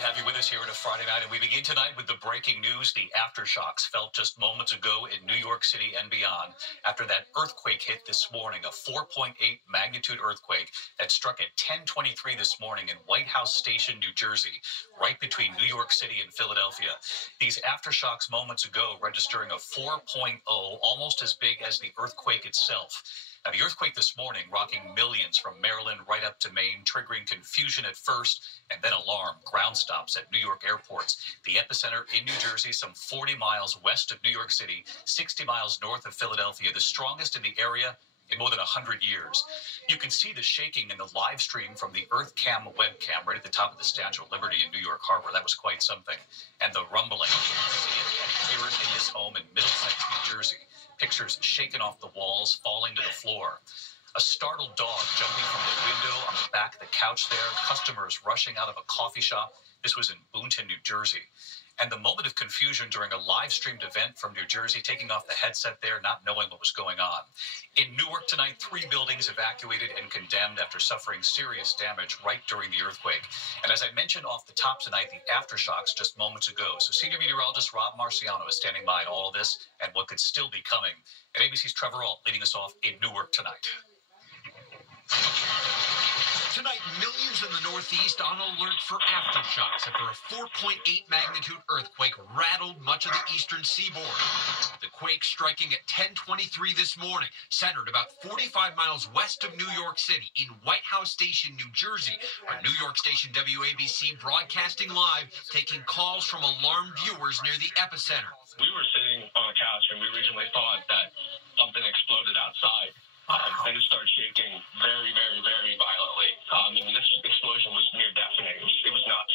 have you with us here on a Friday night, and we begin tonight with the breaking news. The aftershocks felt just moments ago in New York City and beyond after that earthquake hit this morning, a 4.8 magnitude earthquake that struck at 10:23 this morning in White House Station, New Jersey, right between New York City and Philadelphia. These aftershocks moments ago registering a 4.0, almost as big as the earthquake itself. Now, the earthquake this morning rocking millions from Maryland right up to Maine, triggering confusion at first and then alarm, ground stops at New York airports. The epicenter in New Jersey, some 40 miles west of New York City, 60 miles north of Philadelphia, the strongest in the area in more than 100 years. You can see the shaking in the live stream from the EarthCam webcam right at the top of the Statue of Liberty in New York Harbor. That was quite something. And the rumbling. You can see it and hear it in this home in Middlesex, New Jersey. Pictures shaken off the walls, falling to the floor. A startled dog jumping from the window on the back of the couch there. Customers rushing out of a coffee shop. This was in Boonton, New Jersey. And the moment of confusion during a live-streamed event from New Jersey, taking off the headset there, not knowing what was going on. In Newark tonight, 3 buildings evacuated and condemned after suffering serious damage right during the earthquake. And as I mentioned off the top tonight, the aftershocks just moments ago. So senior meteorologist Rob Marciano is standing by in all of this and what could still be coming. And ABC's Trevor Ault leading us off in Newark tonight. Tonight, millions in the Northeast on alert for aftershocks after a 4.8 magnitude earthquake rattled much of the eastern seaboard. The quake striking at 10:23 this morning, centered about 45 miles west of New York City in White House Station, New Jersey, where New York station WABC broadcasting live, taking calls from alarmed viewers near the epicenter. We were sitting on a couch and we originally thought that something exploded outside. And it started shaking very, very, very violently. And this explosion was near deafening. It was nuts.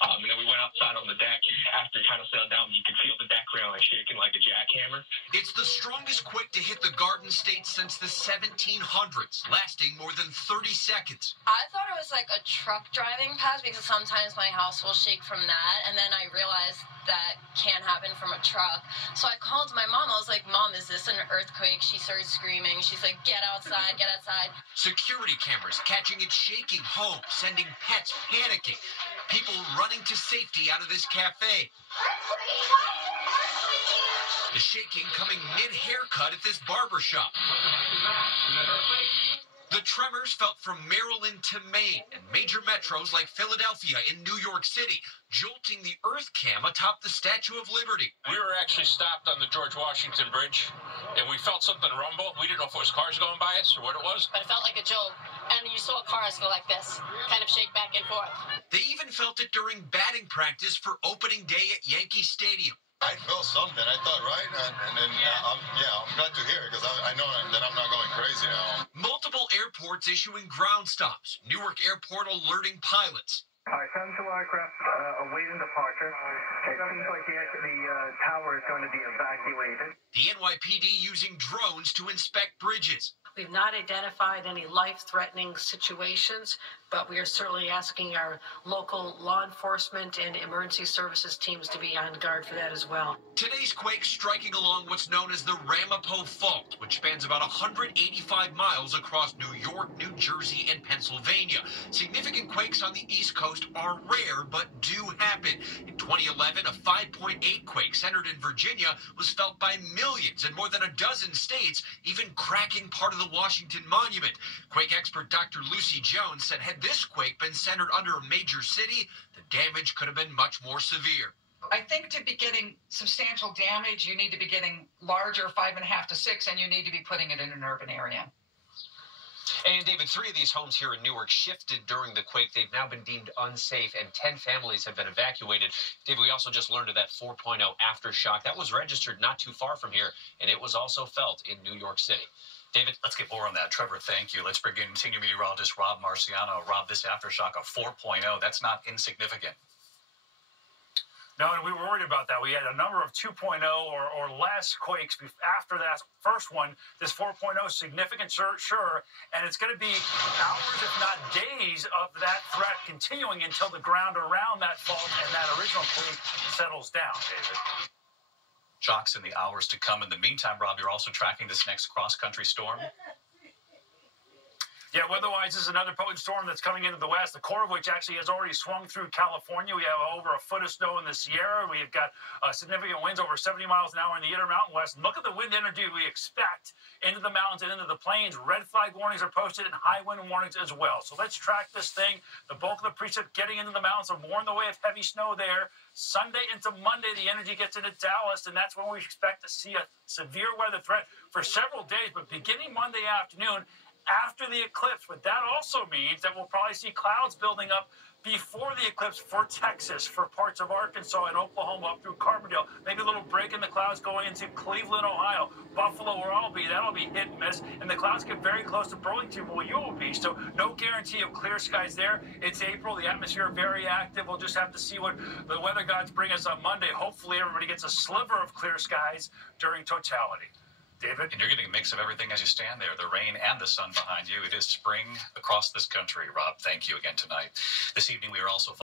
And then we went outside on the deck. After it kind of settled down, you could feel the deck railing shaking like a jackhammer. It's the strongest quake to hit the Garden State since the 1700s, lasting more than 30 seconds. I thought it was like a truck driving past because sometimes my house will shake from that. And then I realized that can't happen from a truck. So I called my mom. I was like, Mom, is this an earthquake? She started screaming. She's like, get outside, get outside. Security cameras catching it shaking home, sending pets panicking. People running to safety out of this cafe. The shaking coming mid-haircut at this barber shop. The tremors felt from Maryland to Maine and major metros like Philadelphia and New York City, jolting the EarthCam atop the Statue of Liberty. We were actually stopped on the George Washington Bridge, and we felt something rumble. We didn't know if it was cars going by us or what it was. But it felt like a joke. And you saw cars go like this, kind of shake back and forth. They even felt it during batting practice for opening day at Yankee Stadium. I felt something. I thought, right? And then, I'm glad to hear it because I know that I'm not going crazy now. Multiple airports issuing ground stops. Newark Airport alerting pilots. Our Central aircraft awaiting departure. It seems like the tower is going to be evacuated. The NYPD using drones to inspect bridges. We've not identified any life-threatening situations, but we are certainly asking our local law enforcement and emergency services teams to be on guard for that as well. Today's quake striking along what's known as the Ramapo Fault, which spans about 185 miles across New York, New Jersey, and Pennsylvania. Significant quakes on the East Coast are rare, but do happen. In 2011, a 5.8 quake centered in Virginia was felt by millions in more than a dozen states, even cracking part of the Washington Monument. Quake expert Dr. Lucy Jones said had this quake been centered under a major city, the damage could have been much more severe. I think to be getting substantial damage, you need to be getting larger, 5.5 to 6, and you need to be putting it in an urban area. And David, 3 of these homes here in Newark shifted during the quake. They've now been deemed unsafe, and 10 families have been evacuated. David, we also just learned of that 4.0 aftershock. That was registered not too far from here, and it was also felt in New York City. David, let's get more on that. Trevor, thank you. Let's bring in senior meteorologist Rob Marciano. Rob, this aftershock of 4.0, that's not insignificant. No, and we were worried about that. We had a number of 2.0 or less quakes after that first one. This 4.0 significant, sure, and it's going to be hours, if not days, of that threat continuing until the ground around that fault and that original quake settles down, David. Shocks in the hours to come. In the meantime, Rob, you're also tracking this next cross-country storm. Yeah, weather-wise, this is another potent storm that's coming into the west, the core of which actually has already swung through California. We have over a foot of snow in the Sierra. We've got significant winds over 70 miles an hour in the Intermountain West. And look at the wind energy we expect into the mountains and into the plains. Red flag warnings are posted and high wind warnings as well. So let's track this thing. The bulk of the precip getting into the mountains are more in the way of heavy snow there. Sunday into Monday, the energy gets into Dallas, and that's when we expect to see a severe weather threat for several days. But beginning Monday afternoon, after the eclipse, but that also means that we'll probably see clouds building up before the eclipse for Texas, for parts of Arkansas and Oklahoma up through Carbondale. Maybe a little break in the clouds going into Cleveland, Ohio, Buffalo, where I'll be. That'll be hit and miss. And the clouds get very close to Burlington, where you will be. So no guarantee of clear skies there. It's April. The atmosphere very active. We'll just have to see what the weather gods bring us on Monday. Hopefully everybody gets a sliver of clear skies during totality. David? And you're getting a mix of everything as you stand there, the rain and the sun behind you. It is spring across this country, Rob. Thank you again tonight. This evening, we are also